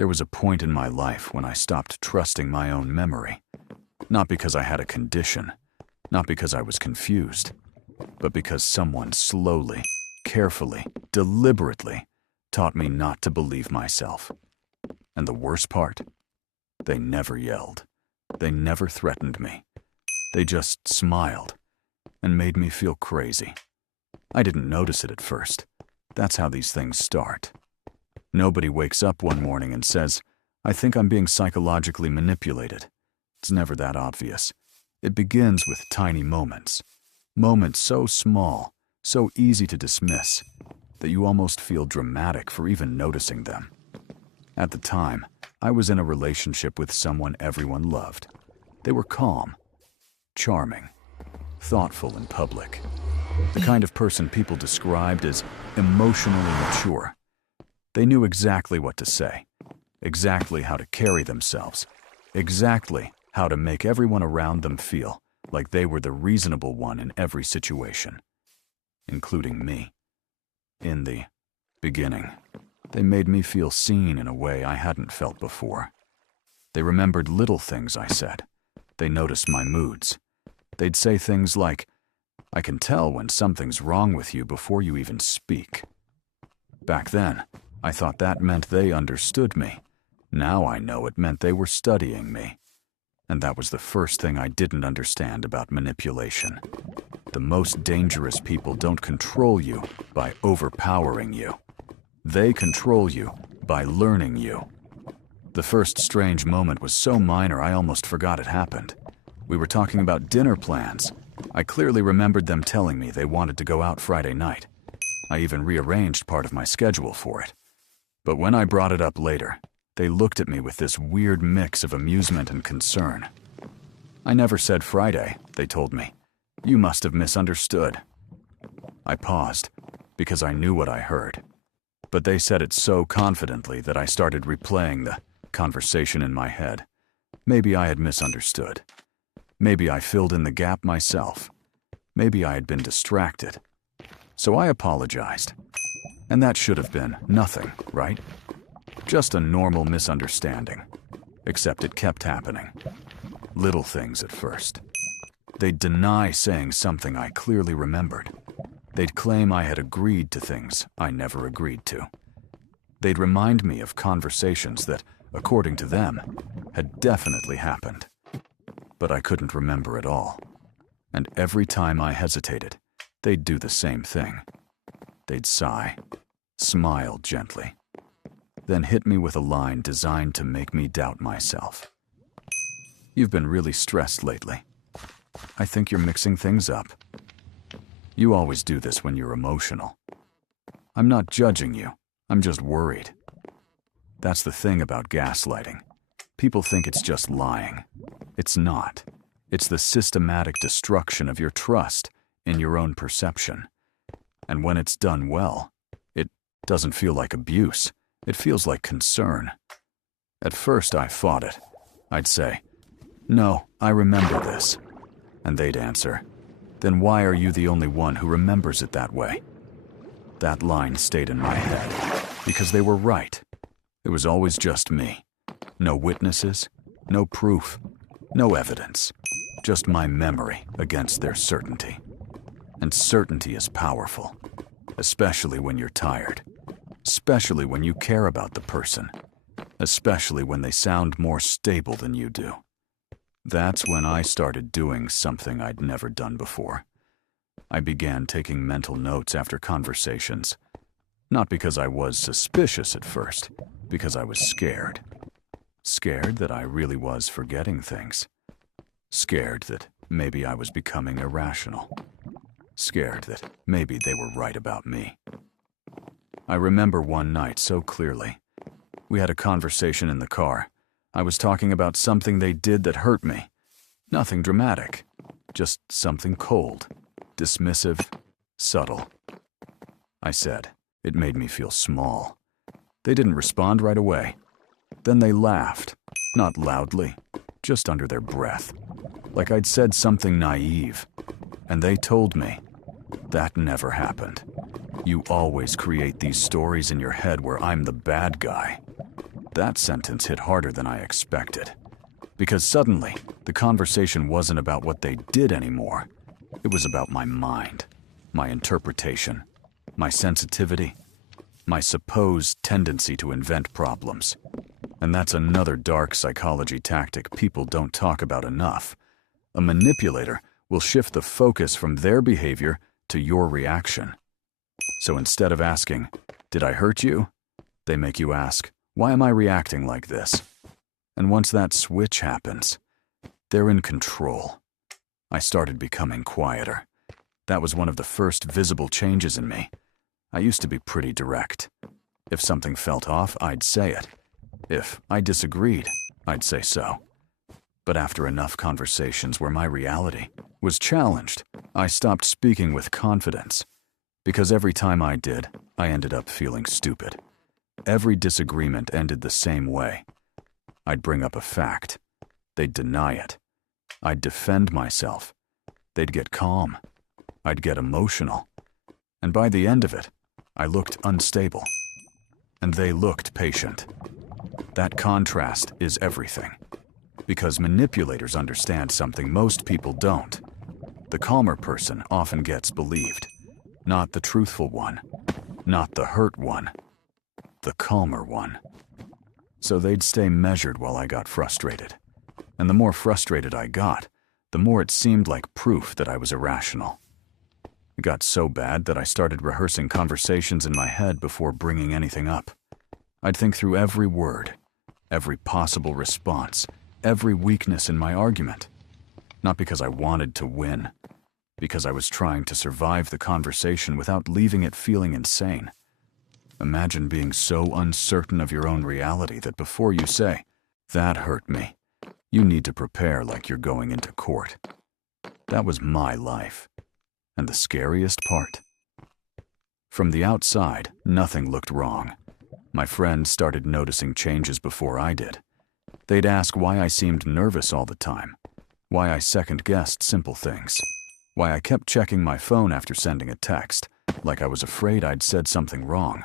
There was a point in my life when I stopped trusting my own memory. Not because I had a condition, not because I was confused, but because someone slowly, carefully, deliberately taught me not to believe myself. And the worst part? They never yelled. They never threatened me. They just smiled and made me feel crazy. I didn't notice it at first. That's how these things start. Nobody wakes up one morning and says, "I think I'm being psychologically manipulated." It's never that obvious. It begins with tiny moments. Moments so small, so easy to dismiss, that you almost feel dramatic for even noticing them. At the time, I was in a relationship with someone everyone loved. They were calm, charming, thoughtful in public. The kind of person people described as emotionally mature. They knew exactly what to say, exactly how to carry themselves, exactly how to make everyone around them feel like they were the reasonable one in every situation, including me. In the beginning, they made me feel seen in a way I hadn't felt before. They remembered little things I said. They noticed my moods. They'd say things like, "I can tell when something's wrong with you before you even speak." Back then, I thought that meant they understood me. Now I know it meant they were studying me. And that was the first thing I didn't understand about manipulation. The most dangerous people don't control you by overpowering you. They control you by learning you. The first strange moment was so minor I almost forgot it happened. We were talking about dinner plans. I clearly remembered them telling me they wanted to go out Friday night. I even rearranged part of my schedule for it. But when I brought it up later, they looked at me with this weird mix of amusement and concern. "I never said Friday," they told me. "You must have misunderstood." I paused, because I knew what I heard. But they said it so confidently that I started replaying the conversation in my head. Maybe I had misunderstood. Maybe I filled in the gap myself. Maybe I had been distracted. So I apologized. And that should have been nothing, right? Just a normal misunderstanding. Except it kept happening. Little things at first. They'd deny saying something I clearly remembered. They'd claim I had agreed to things I never agreed to. They'd remind me of conversations that, according to them, had definitely happened. But I couldn't remember it all. And every time I hesitated, they'd do the same thing. They'd sigh, smile gently, then hit me with a line designed to make me doubt myself. "You've been really stressed lately. I think you're mixing things up. You always do this when you're emotional. I'm not judging you, I'm just worried." That's the thing about gaslighting. People think it's just lying. It's not. It's the systematic destruction of your trust in your own perception. And when it's done well, it doesn't feel like abuse. It feels like concern. At first I fought it. I'd say, "No, I remember this." And they'd answer, "Then why are you the only one who remembers it that way?" That line stayed in my head, because they were right. It was always just me. No witnesses, no proof, no evidence. Just my memory against their certainty. And certainty is powerful, especially when you're tired. Especially when you care about the person. Especially when they sound more stable than you do. That's when I started doing something I'd never done before. I began taking mental notes after conversations. Not because I was suspicious at first, because I was scared. Scared that I really was forgetting things. Scared that maybe I was becoming irrational. Scared that maybe they were right about me. I remember one night so clearly. We had a conversation in the car. I was talking about something they did that hurt me. Nothing dramatic, just something cold, dismissive, subtle. I said, it made me feel small. They didn't respond right away. Then they laughed, not loudly, just under their breath, like I'd said something naive. And they told me, that never happened. You always create these stories in your head where I'm the bad guy. That sentence hit harder than I expected. Because suddenly, the conversation wasn't about what they did anymore. It was about my mind, my interpretation, my sensitivity, my supposed tendency to invent problems. And that's another dark psychology tactic people don't talk about enough. A manipulator will shift the focus from their behavior to your reaction. So instead of asking, "Did I hurt you?" they make you ask, "Why am I reacting like this?" And once that switch happens, they're in control. I started becoming quieter. That was one of the first visible changes in me. I used to be pretty direct. If something felt off, I'd say it. If I disagreed, I'd say so. But after enough conversations where my reality was challenged, I stopped speaking with confidence. Because every time I did, I ended up feeling stupid. Every disagreement ended the same way. I'd bring up a fact. They'd deny it. I'd defend myself. They'd get calm. I'd get emotional. And by the end of it, I looked unstable. And they looked patient. That contrast is everything. Because manipulators understand something most people don't. The calmer person often gets believed. Not the truthful one. Not the hurt one. The calmer one. So they'd stay measured while I got frustrated. And the more frustrated I got, the more it seemed like proof that I was irrational. It got so bad that I started rehearsing conversations in my head before bringing anything up. I'd think through every word, every possible response, every weakness in my argument. Not because I wanted to win, because I was trying to survive the conversation without leaving it feeling insane. Imagine being so uncertain of your own reality that before you say, "That hurt me," you need to prepare like you're going into court. That was my life. And the scariest part? From the outside, nothing looked wrong. My friends started noticing changes before I did. They'd ask why I seemed nervous all the time, why I second-guessed simple things, why I kept checking my phone after sending a text, like I was afraid I'd said something wrong.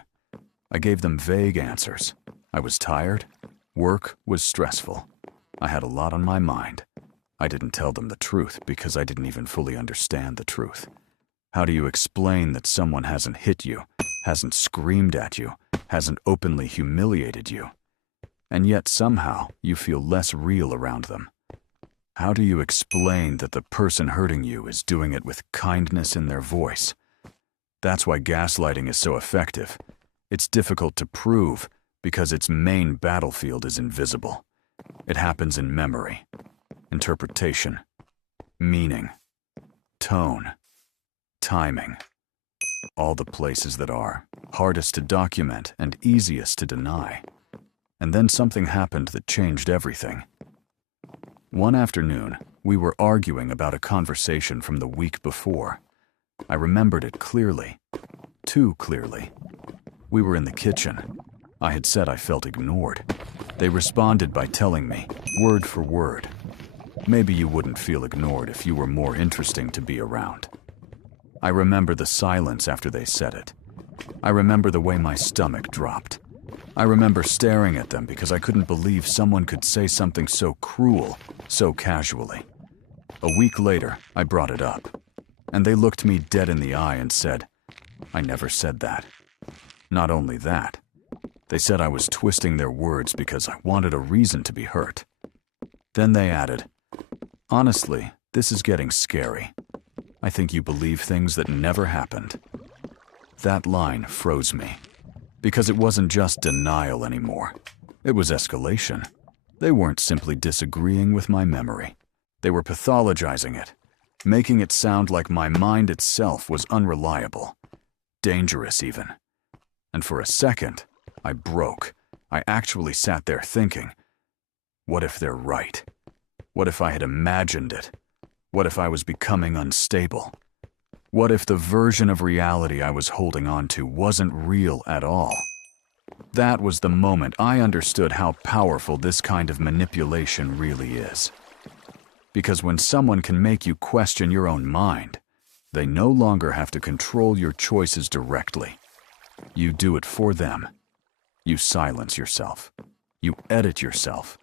I gave them vague answers. I was tired. Work was stressful. I had a lot on my mind. I didn't tell them the truth because I didn't even fully understand the truth. How do you explain that someone hasn't hit you, hasn't screamed at you, hasn't openly humiliated you, and yet somehow you feel less real around them? How do you explain that the person hurting you is doing it with kindness in their voice? That's why gaslighting is so effective. It's difficult to prove because its main battlefield is invisible. It happens in memory, interpretation, meaning, tone, timing. All the places that are hardest to document and easiest to deny. And then something happened that changed everything. One afternoon, we were arguing about a conversation from the week before. I remembered it clearly. Too clearly. We were in the kitchen. I had said I felt ignored. They responded by telling me, word for word, "Maybe you wouldn't feel ignored if you were more interesting to be around." I remember the silence after they said it. I remember the way my stomach dropped. I remember staring at them because I couldn't believe someone could say something so cruel, so casually. A week later, I brought it up. And they looked me dead in the eye and said, "I never said that." Not only that, they said I was twisting their words because I wanted a reason to be hurt. Then they added, "Honestly, this is getting scary. I think you believe things that never happened." That line froze me, because it wasn't just denial anymore. It was escalation. They weren't simply disagreeing with my memory. They were pathologizing it, making it sound like my mind itself was unreliable, dangerous even. And for a second, I broke. I actually sat there thinking, what if they're right? What if I had imagined it? What if I was becoming unstable? What if the version of reality I was holding on to wasn't real at all? That was the moment I understood how powerful this kind of manipulation really is. Because when someone can make you question your own mind, they no longer have to control your choices directly. You do it for them. You silence yourself. You edit yourself.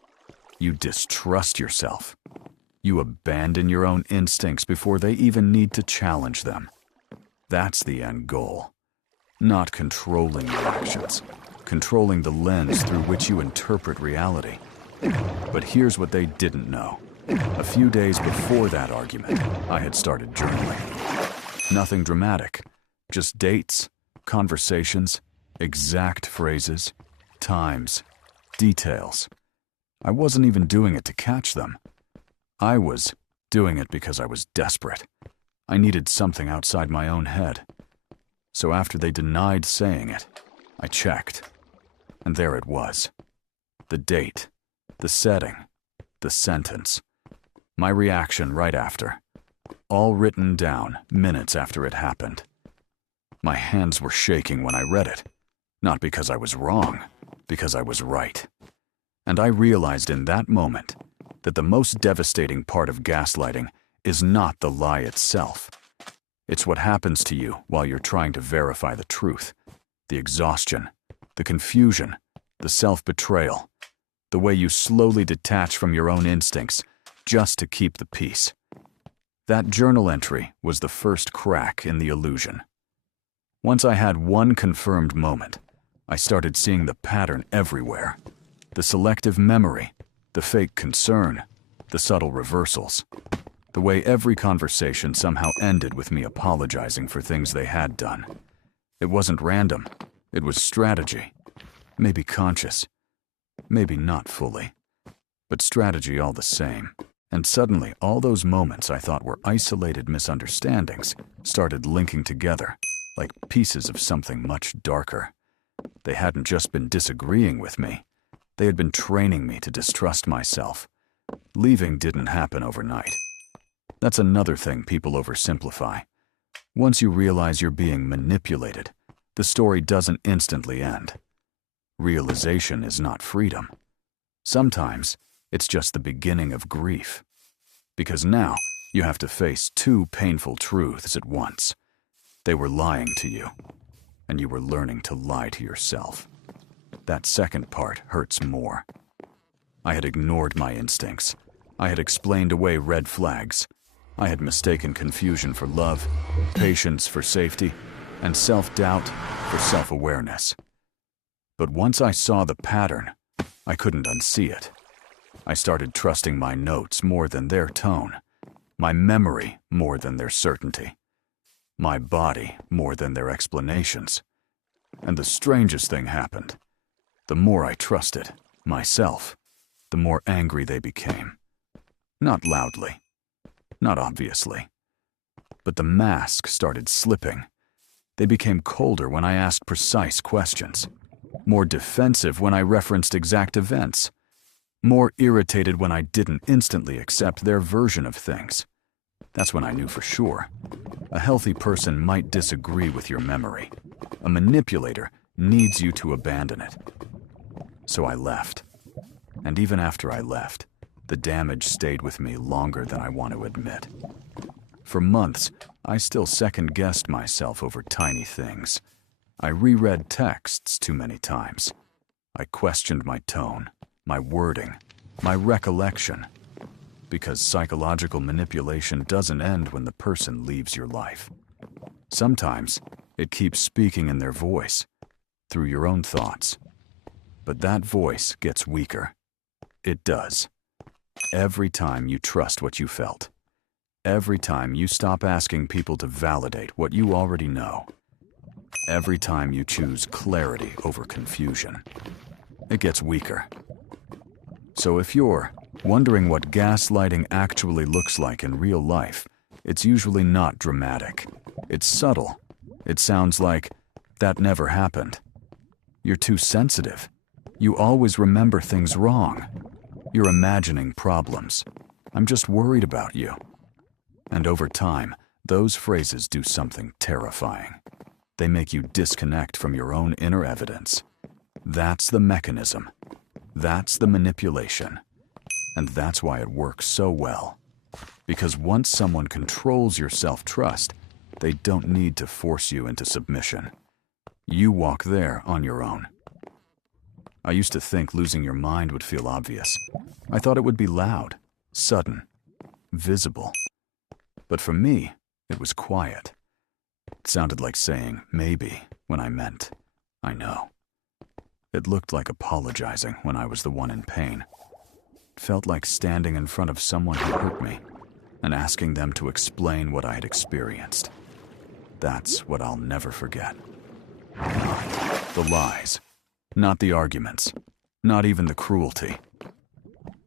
You distrust yourself. You abandon your own instincts before they even need to challenge them. That's the end goal. Not controlling your actions, controlling the lens through which you interpret reality. But here's what they didn't know. A few days before that argument, I had started journaling. Nothing dramatic, just dates, conversations, exact phrases, times, details. I wasn't even doing it to catch them. I was doing it because I was desperate. I needed something outside my own head. So after they denied saying it, I checked. And there it was. The date, the setting, the sentence. My reaction right after. All written down minutes after it happened. My hands were shaking when I read it. Not because I was wrong, because I was right. And I realized in that moment that the most devastating part of gaslighting is not the lie itself. It's what happens to you while you're trying to verify the truth. The exhaustion, the confusion, the self-betrayal, the way you slowly detach from your own instincts just to keep the peace. That journal entry was the first crack in the illusion. Once I had one confirmed moment, I started seeing the pattern everywhere. The selective memory, the fake concern, the subtle reversals. The way every conversation somehow ended with me apologizing for things they had done. It wasn't random. It was strategy. Maybe conscious. Maybe not fully. But strategy all the same. And suddenly, all those moments I thought were isolated misunderstandings started linking together, like pieces of something much darker. They hadn't just been disagreeing with me. They had been training me to distrust myself. Leaving didn't happen overnight. That's another thing people oversimplify. Once you realize you're being manipulated, the story doesn't instantly end. Realization is not freedom. Sometimes, it's just the beginning of grief. Because now, you have to face two painful truths at once. They were lying to you, and you were learning to lie to yourself. That second part hurts more. I had ignored my instincts. I had explained away red flags. I had mistaken confusion for love, patience for safety, and self-doubt for self-awareness. But once I saw the pattern, I couldn't unsee it. I started trusting my notes more than their tone, my memory more than their certainty, my body more than their explanations. And the strangest thing happened. The more I trusted myself, the more angry they became. Not loudly, not obviously, but the mask started slipping. They became colder when I asked precise questions, more defensive when I referenced exact events, more irritated when I didn't instantly accept their version of things. That's when I knew for sure. A healthy person might disagree with your memory. A manipulator needs you to abandon it. So I left. And even after I left, the damage stayed with me longer than I want to admit. For months, I still second-guessed myself over tiny things. I reread texts too many times. I questioned my tone, my wording, my recollection. Because psychological manipulation doesn't end when the person leaves your life. Sometimes, it keeps speaking in their voice, through your own thoughts. But that voice gets weaker. It does. Every time you trust what you felt. Every time you stop asking people to validate what you already know. Every time you choose clarity over confusion. It gets weaker. So if you're wondering what gaslighting actually looks like in real life, it's usually not dramatic. It's subtle. It sounds like, that never happened. You're too sensitive. You always remember things wrong. You're imagining problems. I'm just worried about you. And over time, those phrases do something terrifying. They make you disconnect from your own inner evidence. That's the mechanism. That's the manipulation. And that's why it works so well. Because once someone controls your self-trust, they don't need to force you into submission. You walk there on your own. I used to think losing your mind would feel obvious. I thought it would be loud, sudden, visible. But for me, it was quiet. It sounded like saying maybe when I meant I know. It looked like apologizing when I was the one in pain. It felt like standing in front of someone who hurt me and asking them to explain what I had experienced. That's what I'll never forget. Not the lies, not the arguments, not even the cruelty.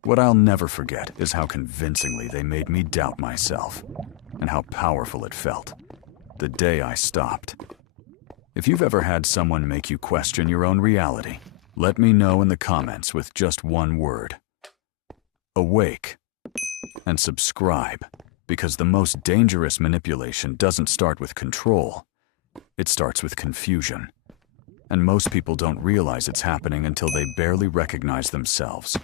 What I'll never forget is how convincingly they made me doubt myself, and how powerful it felt the day I stopped. If you've ever had someone make you question your own reality, let me know in the comments with just one word. Awake. And subscribe, because the most dangerous manipulation doesn't start with control. It starts with confusion. And most people don't realize it's happening until they barely recognize themselves.